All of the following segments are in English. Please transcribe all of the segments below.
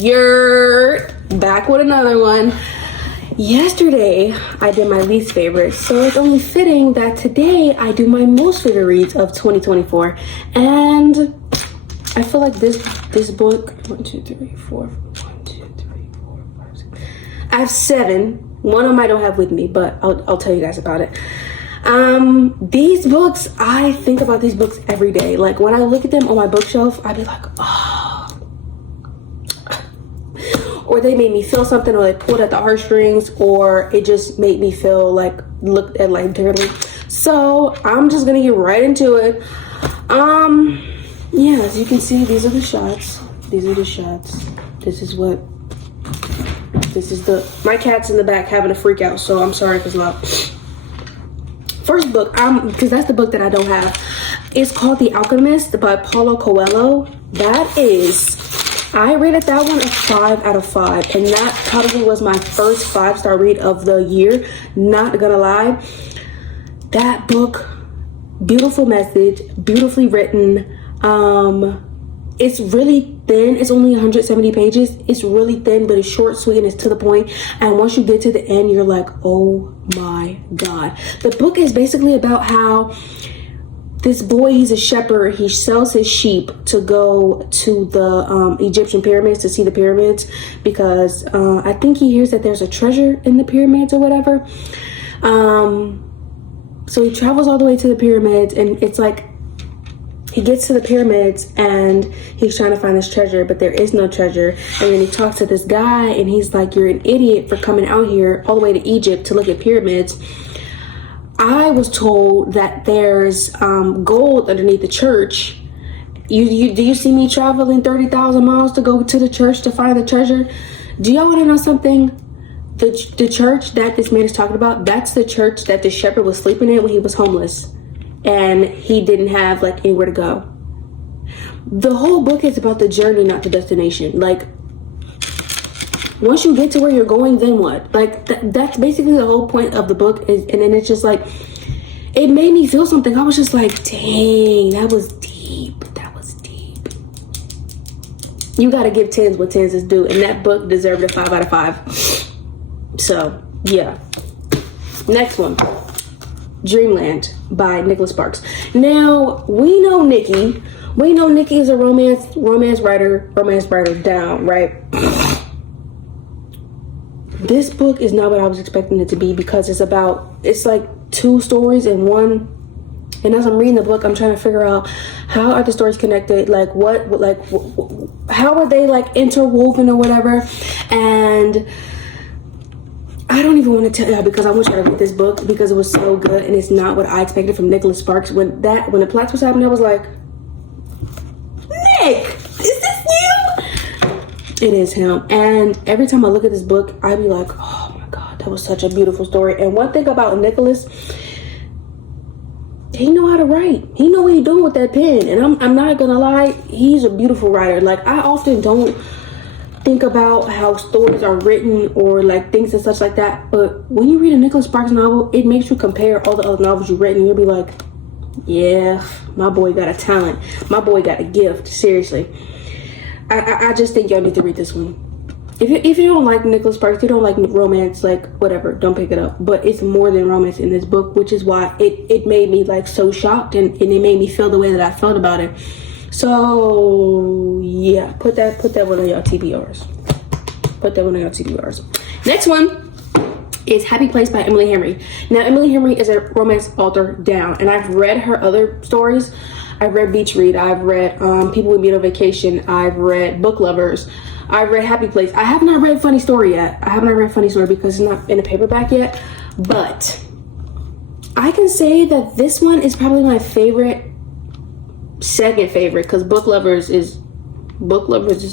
You're back with another one. Yesterday, I did my least favorite, so it's only fitting that today I do my most favorite reads of 2024. And I feel like this book, 1, 2, 3, 4, 1, 2, 3, 4, 5, 6. I have 7. One of them I don't have with me, but I'll tell you guys about it. These books, I think about these books every day. Like when I look at them on my bookshelf, I'd be like, oh. Or they made me feel something, or they pulled at the heartstrings, or it just made me feel like looked at like dirty. So I'm just gonna get right into it. Yeah, as you can see, these are the shots. These are the shots. My cat's in the back having a freak out, so I'm sorry if it's loud. First book, because that's the book that I don't have. It's called The Alchemist by Paulo Coelho. I rated that one a 5 out of 5, and that probably was my first 5-star read of the year. Not gonna lie. That book, beautiful message, beautifully written. It's really thin. It's only 170 pages. It's really thin, but it's short, sweet, and it's to the point. And once you get to the end, you're like, oh my God. The book is basically about how this boy, he's a shepherd. He sells his sheep to go to the Egyptian pyramids, to see the pyramids, because I think he hears that there's a treasure in the pyramids or whatever. So he travels all the way to the pyramids, and it's like, he gets to the pyramids and he's trying to find this treasure, but there is no treasure. And then he talks to this guy and he's like, you're an idiot for coming out here all the way to Egypt to look at pyramids. I was told that there's gold underneath the church. Do you see me traveling 30,000 miles to go to the church to find the treasure? Do y'all want to know something? The church that this man is talking about, that's the church that the shepherd was sleeping in when he was homeless. And he didn't have like anywhere to go. The whole book is about the journey, not the destination. Like, once you get to where you're going, then what? Like, that's basically the whole point of the book. And then it's just like, it made me feel something. I was just like, dang, that was deep. That was deep. You gotta give 10s what 10s is due. And that book deserved a 5 out of 5. So, yeah. Next one. Dreamland by Nicholas Sparks. Now, we know Nikki is a romance writer down, right? This book is not what I was expecting it to be, because it's like 2 stories in one. And as I'm reading the book, I'm trying to figure out, how are the stories connected? Like how are they like interwoven or whatever? And I don't even want to tell you, because I want you to read this book, because it was so good, and it's not what I expected from Nicholas Sparks. When the plot was happening, I was like, Nick, is this you? It is him. And every time I look at this book, I be like, oh my God, that was such a beautiful story. And one thing about Nicholas, he know how to write. He know what he's doing with that pen. And I'm not gonna lie, he's a beautiful writer. Like, I often don't think about how stories are written or like things and such like that, but when you read a Nicholas Sparks novel, it makes you compare all the other novels you've read, and you'll be like, yeah, my boy got a talent, my boy got a gift. Seriously, I just think y'all need to read this one. If you don't like Nicholas Sparks, if you don't like romance, like whatever, don't pick it up. But it's more than romance in this book, which is why it made me like so shocked, and it made me feel the way that I felt about it. So yeah, put that one on your TBRs. Put that one on your TBRs. Next one is Happy Place by Emily Henry. Now, Emily Henry is a romance author down, and I've read her other stories. I've read Beach Read. I've read People with Me on Vacation. I've read Book Lovers. I've read Happy Place. I have not read Funny Story yet. I have not read Funny Story because it's not in a paperback yet. But I can say that this one is probably my second favorite, because Book Lovers is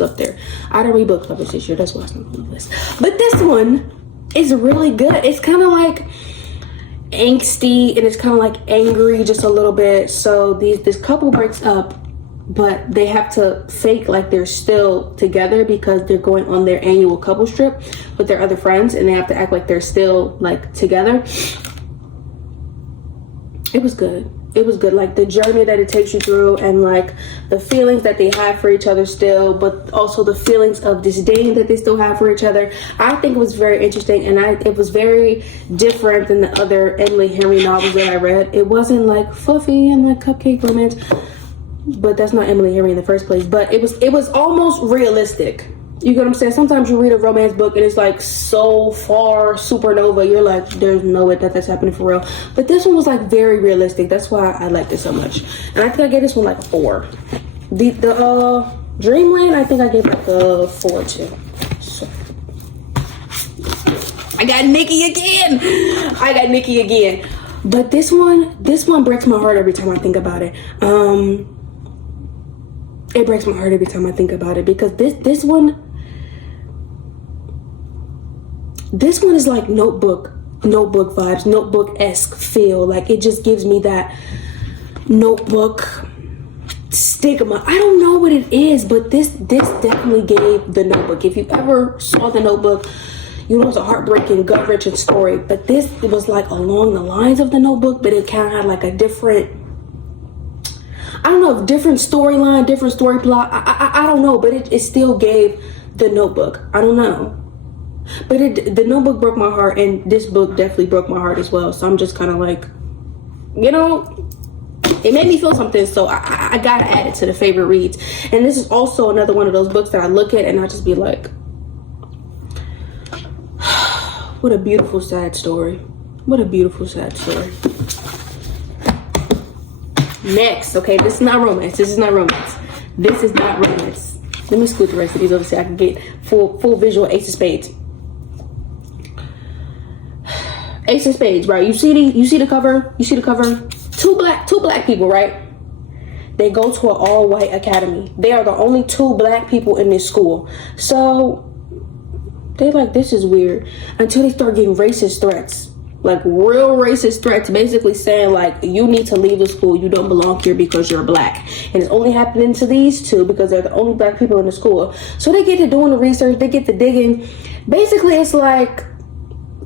up there. I don't read Book Lovers this year. That's why it's not on the list. But this one is really good. It's kind of like angsty, and it's kind of like angry just a little bit. So this couple breaks up, but they have to fake like they're still together, because they're going on their annual couple trip with their other friends, and they have to act like they're still like together. It was good. good. Like the journey that it takes you through, and like the feelings that they have for each other still, but also the feelings of disdain that they still have for each other. I think it was very interesting, and it was very different than the other Emily Henry novels that I read. It wasn't like fluffy and like cupcake romance, but that's not Emily Henry in the first place. But it was almost realistic. You get what I'm saying? Sometimes you read a romance book and it's like so far supernova. You're like, there's no way that that's happening for real. But this one was like very realistic. That's why I liked it so much. And I think I gave this one like a 4. The Dreamland, I think I gave like a 4 too. So I got Nikki again. But this one breaks my heart every time I think about it. It breaks my heart every time I think about it, because this one is like notebook vibes, notebook-esque feel. Like it just gives me that notebook stigma. I don't know what it is, but this definitely gave the Notebook. If you ever saw the Notebook, you know it's a heartbreaking, gut-wrenching story. But this, it was like along the lines of the Notebook, but it kind of had like a different, I don't know, different storyline, different story plot. I don't know, but it still gave the Notebook. I don't know. But the Notebook broke my heart, and this book definitely broke my heart as well. So I'm just kind of like, you know, it made me feel something. So I gotta add it to the favorite reads. And this is also another one of those books that I look at and I just be like, what a beautiful, sad story. What a beautiful, sad story. Next, okay, this is not romance. Let me scoot the rest of these over so I can get full visual. Ace of Spades. Ace of Spades, right? You see the cover? Two black people, right? They go to an all-white academy. They are the only 2 black people in this school. So they like, this is weird, until they start getting racist threats. Like real racist threats, basically saying like, you need to leave the school, you don't belong here because you're black. And it's only happening to these 2 because they're the only black people in the school. So they get to doing the research, they get to digging. Basically it's like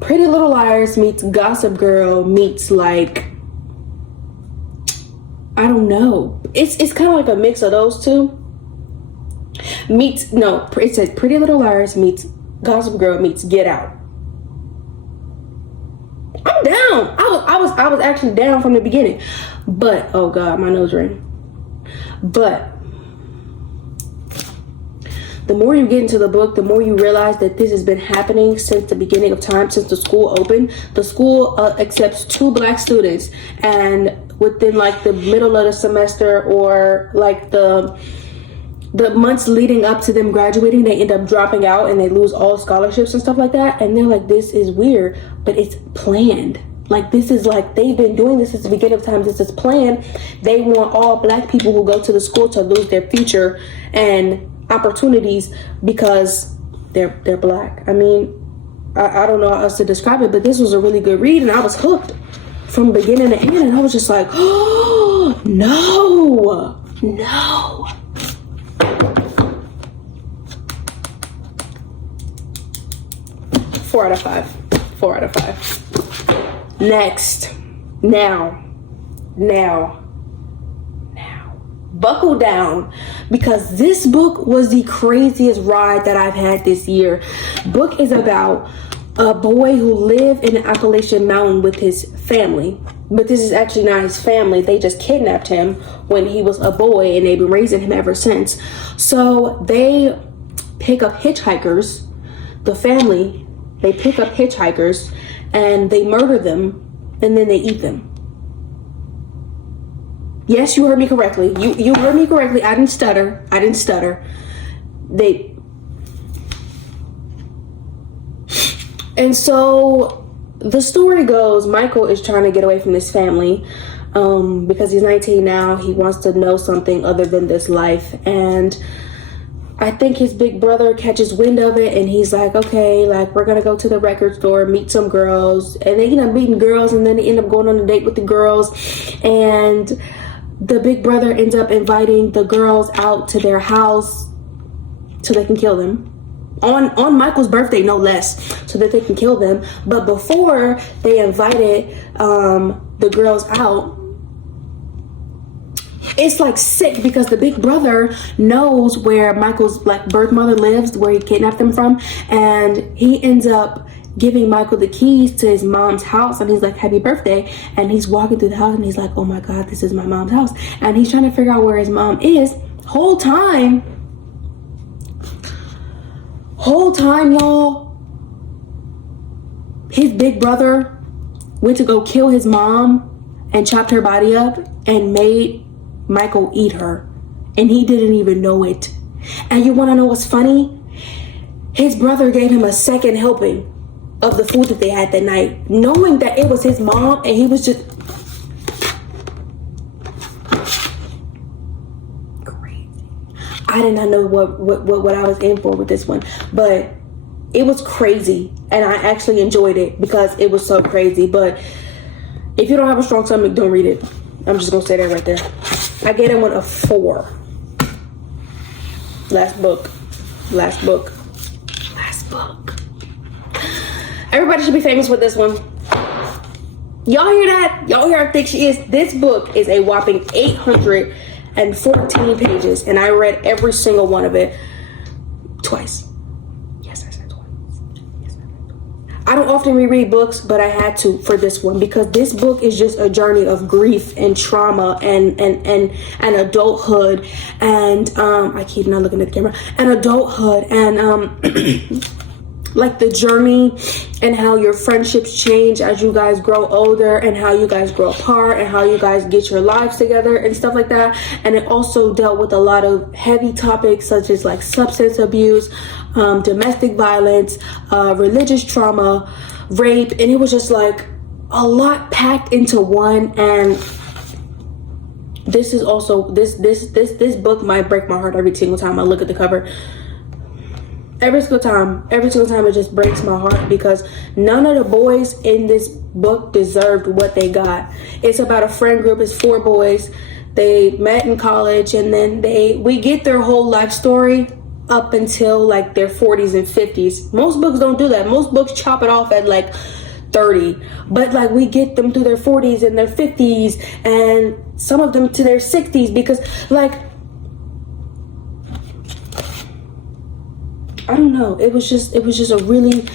Pretty Little Liars meets Gossip Girl meets like, I don't know, it's kind of like a mix of those 2. It says Pretty Little Liars meets Gossip Girl meets Get Out. I'm down. I was actually down from the beginning. But oh god, my nose ring. But the more you get into the book, the more you realize that this has been happening since the beginning of time, since the school opened. The school accepts 2 black students, and within like the middle of the semester, or like the months leading up to them graduating, they end up dropping out and they lose all scholarships and stuff like that. And they're like, this is weird, but it's planned. Like, this is like, they've been doing this since the beginning of time. This is planned. They want all black people who go to the school to lose their future and opportunities because they're black. I mean, I don't know how else to describe it, but this was a really good read, and I was hooked from beginning to end, and I was just like, oh, no. 4 out of 5. Next. Now. Buckle down, because this book was the craziest ride that I've had this year. Book is about a boy who lived in the Appalachian Mountain with his family. But this is actually not his family. They just kidnapped him when he was a boy, and they've been raising him ever since. So they pick up hitchhikers. The family, they pick up hitchhikers and they murder them, and then they eat them. Yes, you heard me correctly. You heard me correctly. I didn't stutter. And so the story goes, Michael is trying to get away from this family because he's 19 now. He wants to know something other than this life. And I think his big brother catches wind of it, and he's like, okay, like, we're gonna go to the record store, meet some girls. And they end up meeting girls, and then they end up going on a date with the girls. And the big brother ends up inviting the girls out to their house so they can kill them. On Michael's birthday, no less, so that they can kill them. But before they invited the girls out, it's like sick because the big brother knows where Michael's like birth mother lives, where he kidnapped them from, and he ends up giving Michael the keys to his mom's house, and he's like, happy birthday, and he's walking through the house and he's like, oh my god, this is my mom's house, and he's trying to figure out where his mom is. Whole time y'all, his big brother went to go kill his mom and chopped her body up and made Michael eat her, and he didn't even know it. And you want to know what's funny? His brother gave him a second helping of the food that they had that night, knowing that it was his mom, and he was just crazy. I did not know what I was in for with this one, but it was crazy, and I actually enjoyed it because it was so crazy. But if you don't have a strong stomach, don't read it. I'm just gonna say that right there. I gave it one a 4. Last book. Everybody should be famous with this one. Y'all hear that? Y'all hear how thick she is? This book is a whopping 814 pages, and I read every single one of it twice. Yes, I said twice. I don't often reread books, but I had to for this one because this book is just a journey of grief and trauma and adulthood, and I keep not looking at the camera, and adulthood and like the journey and how your friendships change as you guys grow older, and how you guys grow apart, and how you guys get your lives together and stuff like that. And it also dealt with a lot of heavy topics such as like substance abuse, domestic violence, religious trauma, rape, and it was just like a lot packed into one. And this is also this book might break my heart every single time I look at the cover. Every single time it just breaks my heart because none of the boys in this book deserved what they got. It's about a friend group. It's 4 boys. They met in college, and then we get their whole life story up until like their 40s and 50s. Most books don't do that. Most books chop it off at like 30, but like we get them through their 40s and their 50s, and some of them to their 60s, because like, I don't know. It was just a really,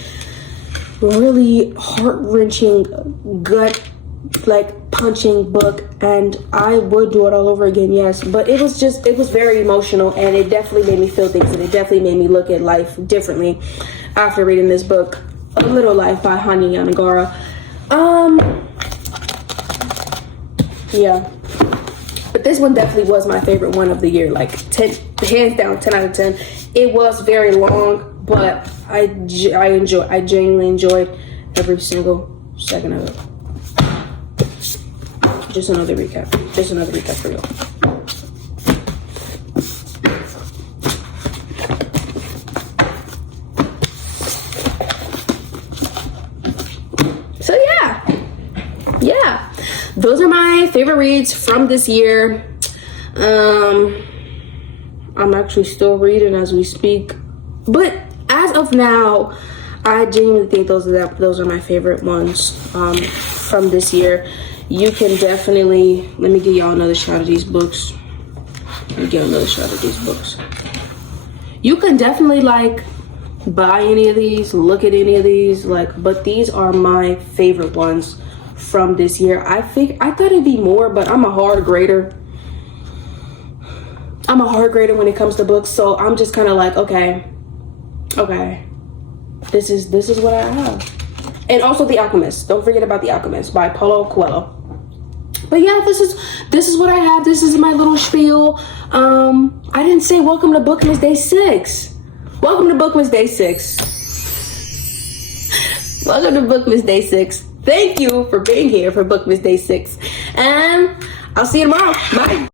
really heart-wrenching, gut like punching book, and I would do it all over again, yes. But it was very emotional, and it definitely made me feel things, and it definitely made me look at life differently after reading this book, A Little Life by Hanya Yanagara. Yeah. But this one definitely was my favorite one of the year, like 10, hands down, 10 out of 10. It was very long, but I genuinely enjoyed every single second of it. Just another recap for y'all. So yeah, those are my favorite reads from this year. I'm actually still reading as we speak, but as of now, I genuinely think those are my favorite ones from this year. You can definitely, let me give y'all another shot of these books. You can definitely like buy any of these, look at any of these, like, but these are my favorite ones from this year. I thought it'd be more, but I'm a hard grader when it comes to books, so I'm just kind of like, okay, this is what I have. And also The Alchemist. Don't forget about The Alchemist by Paulo Coelho. But yeah, this is what I have. This is my little spiel. I didn't say welcome to Bookmas Day 6. Welcome to Bookmas Day 6. Welcome to Bookmas Day 6. Thank you for being here for Bookmas Day 6. And I'll see you tomorrow. Bye.